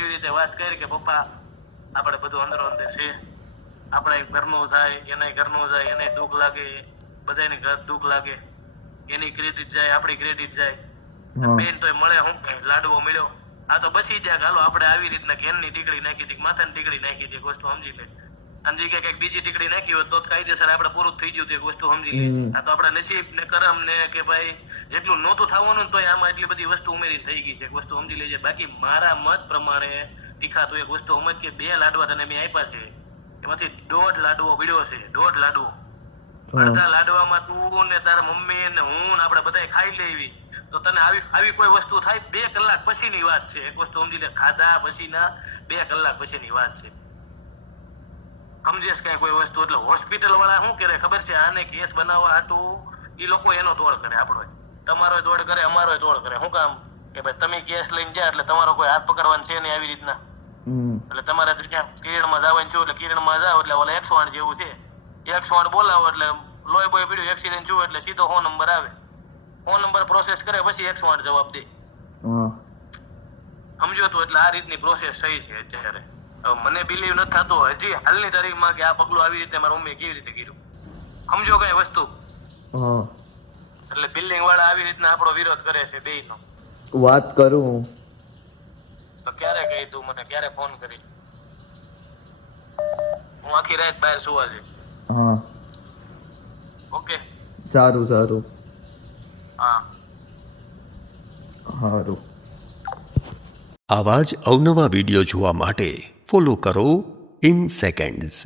એવી રીતે વાત કરી કે પપ્પા આપણે બધું અંદરો અંદર છે, આપણે ઘરનું થાય, એના ઘરનું જાય, એને દુઃખ લાગે, બધાને ઘર દુઃખ લાગે, એની ક્રેડિટ જાય, આપણી ક્રેડિટ જાય, બેન તોય મળે હું લાડવો મળ્યો, આ તો બચી જાય. હાલો આપણે આવી રીતના ઘેરની ટીકડી નાખી હતી, માથાની ટીકડી નાખી હતી, એક વસ્તુ સમજી લે. સમજી કે કઈક બીજી ટીકડી નાખી હોત તો કાયદેસર આપણે પૂરું થઈ ગયું, એક વસ્તુ સમજી લે. આ તો આપણા નસીબ ને કરમ ને કે ભાઈ જેટલું નહોતું થવાનું તો આમાં એટલી બધી વસ્તુ ઉમેરી થઈ ગઈ છે, એક વસ્તુ સમજી લેજે. બાકી મારા મત પ્રમાણે તીખા તું એક વસ્તુ સમજ કે 2 લાડવા તને મેં આપ્યા છે, એમાંથી 1.5 લાડવો પડ્યો છે, 1.5 લાડવો. અડધા લાડવામાં તું ને તારા મમ્મી ને હું ને આપણે બધા ખાઈ લેવી તો તને આવી કોઈ વસ્તુ થાય 2 કલાક પછીની વાત છે, એક વસ્તુ સમજી લે. ખાધા પછીના 2 કલાક પછીની વાત છે, સમજેશ કઈ કોઈ વસ્તુ. એટલે હોસ્પિટલ વાળા શું કરે ખબર છે, આને કેસ બનાવવા હાટું એ લોકો એનો તોડ કરે, આપણો તમારો તોડ કરે, અમારો તોડ કરે. શું કામ કે ભાઈ તમે કેસ લઈને જાય એટલે તમારો કોઈ હાથ પકડવાનું છે નહીં આવી રીતના. એટલે તમારે કિરણમાં જવાનું છું એટલે કિરણમાં જાવ એટલે ઓલા 108 જેવું છે, 108 બોલાવો એટલે લોહી બોય પીડ્યું, એક્સિડન્ટ થયું એટલે સીધો 100 નંબર આવે, 100 નંબર પ્રોસેસ કરે પછી 108 જવાબ દે. સમજો તો એટલે આ રીતની પ્રોસેસ થઈ છે અત્યારે. મને બિલીવ નથી થતું હજી હાલની તારીખમાં કે આ પગલું આવી રીતે મારા મમ્મીએ કેવી રીતે કર્યું, સમજો કઈ વસ્તુ. એટલે બિલ્ડિંગ વાળા આવી રીતના આપણો વિરોધ કરે છે બેયનો. વાત કરું તો ક્યારે કહી તું મને, ક્યારે ફોન કરી? હું આખી રાત બહાર સુવા છે. હા ઓકે સારું સારું હા સારું. આવા જ અવનવા વિડીયો જોવા માટે ફોલો કરો ઇન સેકન્ડ્સ.